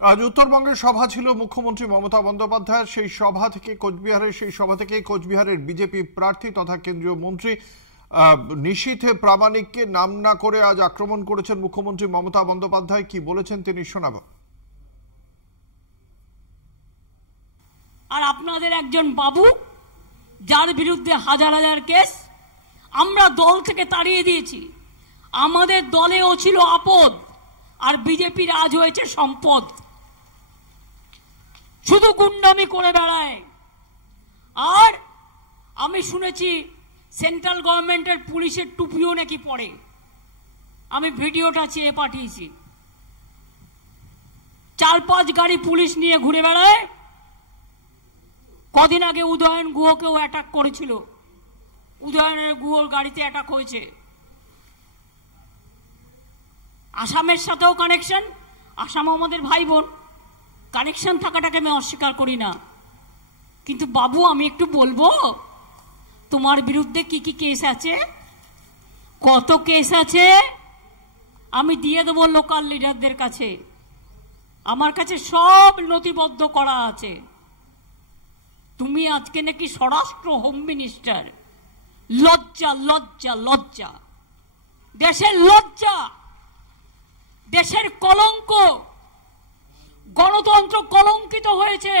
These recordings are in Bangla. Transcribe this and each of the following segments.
আজ উত্তরবঙ্গের সভা ছিল মুখ্যমন্ত্রী মমতা বন্দ্যোপাধ্যায়ের। সেই সভা থেকে কোচবিহারের বিজেপি প্রার্থী তথা কেন্দ্রীয় মন্ত্রী নিশীথ প্রামাণিককে নাম না করে আজ আক্রমণ করেছেন মুখ্যমন্ত্রী মমতা বন্দ্যোপাধ্যায়। কি বলেছেন তিনি শোনাব। আর আপনাদের একজন বাবু যার বিরুদ্ধে হাজার হাজার কেস, আমরা দল থেকে তাড়িয়ে দিয়েছি। আমাদের দলেও ছিল আপদ, আর বিজেপির আজ হয়েছে সম্পদ। শুধু গুন্ডামি করে বেড়ায়। আর আমি শুনেছি সেন্ট্রাল গভর্নমেন্টের পুলিশের টুপিও নাকি পরে। আমি ভিডিওটা চেয়ে পাঠিয়েছি। 4-5 গাড়ি পুলিশ নিয়ে ঘুরে বেড়ায়। কদিন আগে উদয়ন গুহকেও অ্যাটাক করেছিল। উদয়নের গুহর গাড়িতে অ্যাটাক হয়েছে। আসামের সাথেও কানেকশন। আসাম আমাদের ভাই বোন, কানেকশন থাকাটাকে আমি অস্বীকার করি না। কিন্তু বাবু, আমি একটু বলবো তোমার বিরুদ্ধে কি কি কেস আছে, কত কেস আছে আমি দিয়ে দেবো লোকাল লিডারদের কাছে। আমার কাছে সব নথিবদ্ধ করা আছে। তুমি আজকে নাকি স্বরাষ্ট্র হোম মিনিস্টার। লজ্জা লজ্জা লজ্জা, দেশের লজ্জা, দেশের কলঙ্ক। গণতন্ত্র কলঙ্কিত হয়েছে।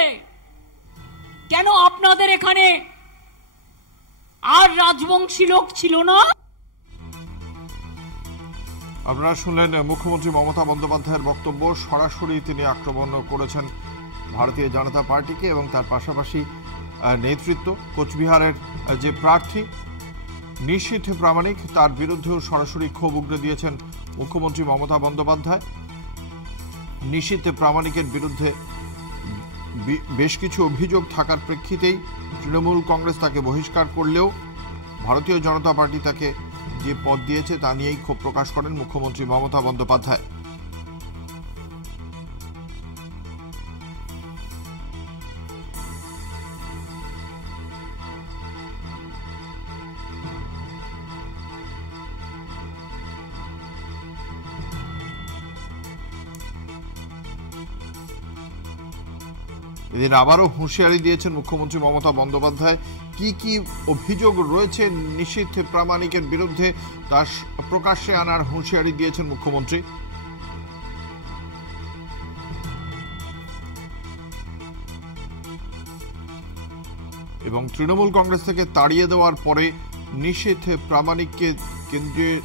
কেন আপনাদের এখানে আর রাজবংশী লোক ছিল না? আপনারা শুনলেন মুখ্যমন্ত্রী মমতা বন্দ্যোপাধ্যায়ের বক্তব্য। সরাসরি তিনি আক্রমণ করেছেন ভারতীয় জনতা পার্টিকে এবং তার পাশাপাশি নেতৃত্ব কোচবিহারের যে প্রার্থী নিশীথ প্রামাণিক তার বিরুদ্ধেও সরাসরি ক্ষোভ উগরে দিয়েছেন মুখ্যমন্ত্রী মমতা বন্দ্যোপাধ্যায়। নিশীথ প্রামাণিকের বিরুদ্ধে বেশ কিছু অভিযোগ থাকার প্রেক্ষিতেই তৃণমূল কংগ্রেস তাকে বহিষ্কার করলেও ভারতীয় জনতা পার্টি তাকে যে পদ দিয়েছে তা নিয়েই ক্ষোভ প্রকাশ করেন মুখ্যমন্ত্রী মমতা বন্দ্যোপাধ্যায়। এদিন আবারও হুঁশিয়ারি দিয়েছেন মুখ্যমন্ত্রী মমতা বন্দ্যোপাধ্যায়। কি কি অভিযোগ রয়েছে নিশীথ প্রামাণিকের বিরুদ্ধে তা প্রকাশ্যে আনার হুঁশিয়ারি দিয়েছেন মুখ্যমন্ত্রী। এবং তৃণমূল কংগ্রেস থেকে তাড়িয়ে দেওয়ার পরে নিশীথ প্রামাণিককে কেন্দ্রীয়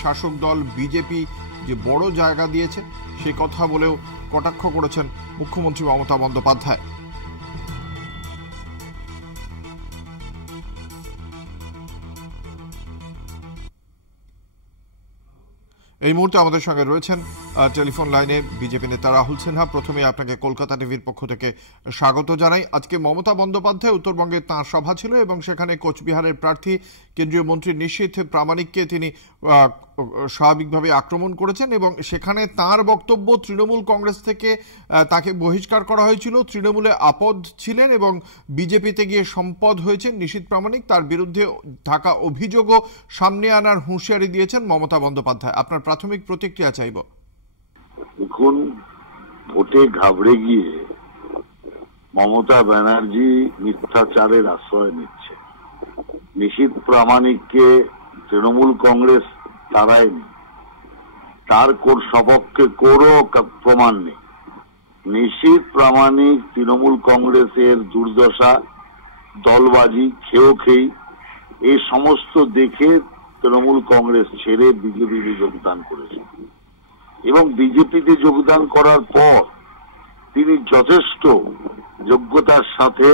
শাসক দল বিজেপি যে বড় জায়গা দিয়েছে সে কথা বলেও কটাক্ষ করেছেন মুখ্যমন্ত্রী মমতা বন্দ্যোপাধ্যায়। এই মুহূর্তে আমাদের সঙ্গে রয়েছেন টেলিফোন লাইনে বিজেপি নেতা রাহুল সিনহা। প্রথমে আপনাকে কলকাতা টিভির পক্ষ থেকে স্বাগত জানাই। আজকে মমতা বন্দ্যোপাধ্যায় উত্তরবঙ্গে তাঁর সভা ছিল এবং সেখানে কোচবিহারের প্রার্থী কেন্দ্রীয় মন্ত্রী নিশীথ প্রামাণিককে তিনি স্বাভাবিকভাবে আক্রমণ করেছেন এবং সেখানে তাঁর বক্তব্য তৃণমূল কংগ্রেস থেকে তাকে বহিষ্কার করা হয়েছিল। তৃণমূলে আপদ ছিলেন এবং বিজেপিতে গিয়ে সম্পদ হয়েছেন নিশীথ প্রামাণিক। তার বিরুদ্ধে থাকা অভিযোগও সামনে আনার হুঁশিয়ারি দিয়েছেন মমতা বন্দ্যোপাধ্যায়। আপনার প্রাথমিক প্রতিক্রিয়া চাইব। দেখুন, ভোটে ঘাবড়ে গিয়ে মমতা ব্যানার্জি মিথ্যাচারের আশ্রয় নিচ্ছে। নিশীথ প্রামাণিককে তৃণমূল কংগ্রেস তাড়ায়নি, তার সপক্ষে কোনো প্রমাণ নেই। নিশীথ প্রামাণিক তৃণমূল কংগ্রেসের দুর্দশা, দলবাজি, খেই এই সমস্ত দেখে তৃণমূল কংগ্রেস ছেড়ে বিজেপিতে যোগদান করেছে এবং বিজেপিতে যোগদান করার পর তিনি যথেষ্ট যোগ্যতার সাথে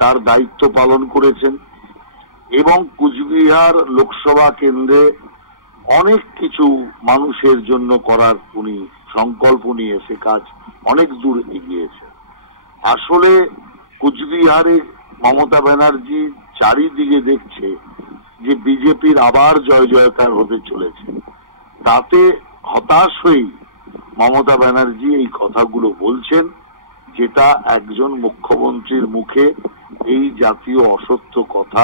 তার দায়িত্ব পালন করেছেন এবং কুচবিহার লোকসভা কেন্দ্রে অনেক কিছু মানুষের জন্য করার উনি সংকল্প নিয়ে সে কাজ অনেক দূর এগিয়েছে। আসলে কুচবিহারে মমতা ব্যানার্জি চারিদিকে দেখছে যে বিজেপির আবার জয় জয়কার হতে চলেছে। তাতে হতাশ হয়ে মমতা ব্যানার্জি এই কথাগুলো বলছেন, যেটা একজন মুখ্যমন্ত্রীর মুখে এই জাতীয় অসত্য কথা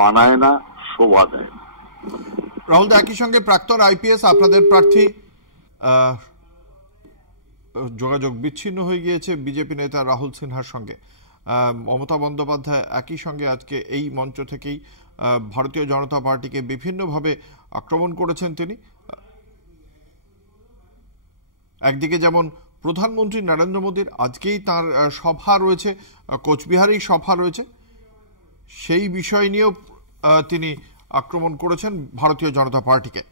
মানায় না, শোভা দেয় না। রাহুল, একই সঙ্গে প্রাক্তন আইপিএস আপনাদের প্রার্থী যোগাযোগ বিচ্ছিন্ন হয়ে গিয়েছে বিজেপি নেতা রাহুল সিনহার সঙ্গে। মমতা বন্দ্যোপাধ্যায় একই সঙ্গে আজকে এই মঞ্চ থেকেই ভারতীয় জনতা পার্টিকে বিভিন্নভাবে আক্রমণ করেছেন তিনি। একদিকে যেমন প্রধানমন্ত্রী নরেন্দ্র মোদীর আজকেই তার সভা রয়েছে, কোচবিহারেই সভা রয়েছে, সেই বিষয় নিয়েও তিনি আক্রমণ করেছেন ভারতীয় জনতা পার্টিকে।